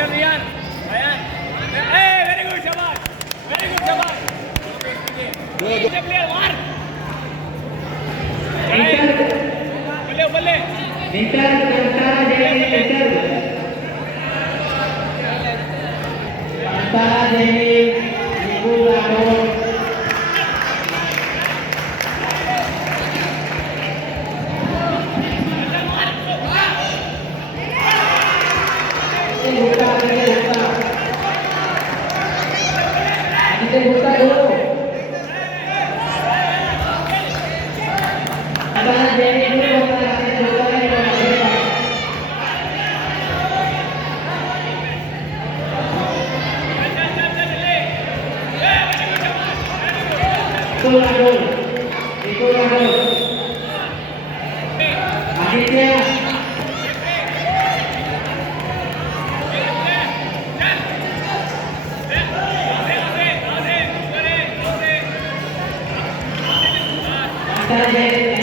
Center Rian. Ayan. Very good, Shabash. Very good, Shabash. Good player, War. Bale. Enter, Antara Dewi, enter. Antara Dewi, Ibu Lago. Buka dulu. Antara Dewi dulu, Itu lagu. Aditya. Antara Dewi.